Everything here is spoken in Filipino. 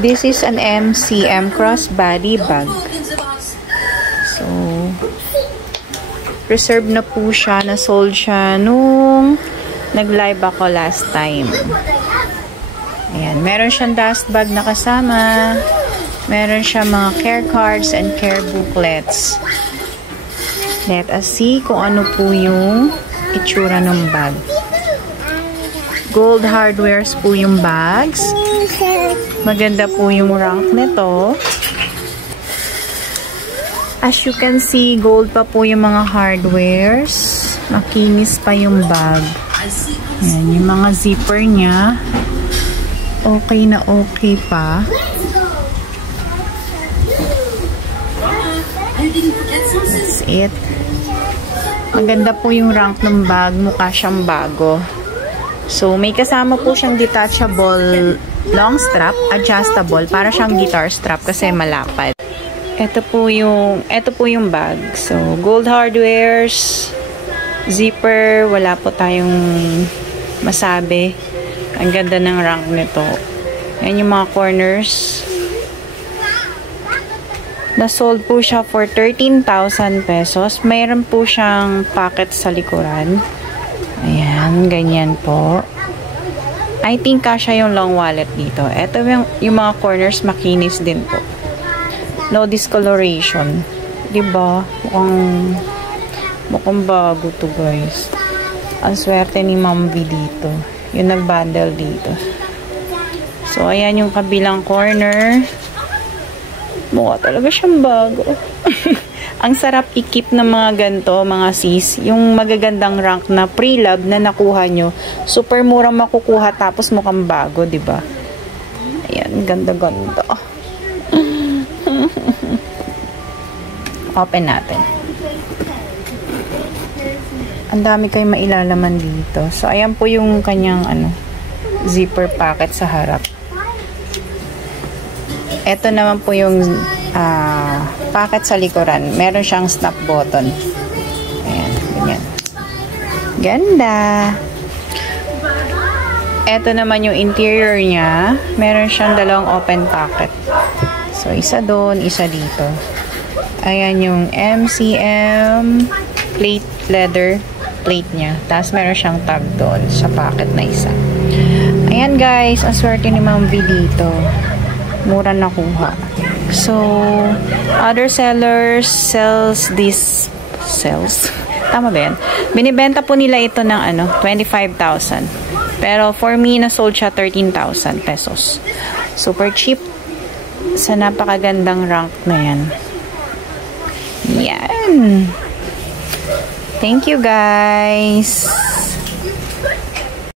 This is an MCM crossbody bag. So, reserve na po siya. Na-sold siya nung nag-live ako last time. Ayan. Meron siyang dust bag na kasama. Meron siyang mga care cards and care booklets. Let us see kung ano po yung itsura ng bag. Gold hardwares po yung bags. Maganda po yung rank nito. As you can see, gold pa po yung mga hardwares. Makinis pa yung bag. Ayan, yung mga zipper niya. Okay na okay pa. That's it. Maganda po yung rank ng bag. Mukha siyang bago. So, may kasama po siyang detachable long strap, adjustable, para siyang guitar strap kasi malapad. Ito po yung bag. So, gold hardwares, zipper, wala po tayong masabi. Ang ganda ng rank nito. Yan yung mga corners. Na-sold po siya for 13,000 pesos. Mayroon po siyang pocket sa likuran. Ayan, ganyan po. I think kasya yung long wallet dito. Ito yung mga corners, makinis din po. No discoloration. Diba? Mukhang bago to, guys. Ang swerte ni Ma'am V dito. Yung nag-bundle dito. So, ayan yung kabilang corner. Mukha talaga siyang bago. Ang sarap i-keep ng mga ganito, mga sis. Yung magagandang rank na pre-love na nakuha nyo. Super murang makukuha tapos mukhang bago, diba? Ayan, ganda-ganda. Open natin. Ang dami kayong mailalaman dito. So, ayan po yung kanyang zipper pocket sa harap. Ito naman po yung pocket sa likuran. Meron siyang snap button. Ayan, ganyan. Ganda! Ito naman yung interior niya. Meron siyang dalawang open pocket. So, isa doon, isa dito. Ayan yung MCM plate, leather plate niya. Tapos meron siyang tag doon sa pocket na isa. Ayan guys, ang swerte ni Ma'am V dito. Mura nakuha. So, other sellers sells this. Tama ba yan? Binibenta po nila ito ng 25,000. Pero for me, na-sold siya 13,000 pesos. Super cheap. Sa napakagandang rank na yan. Yan. Thank you guys.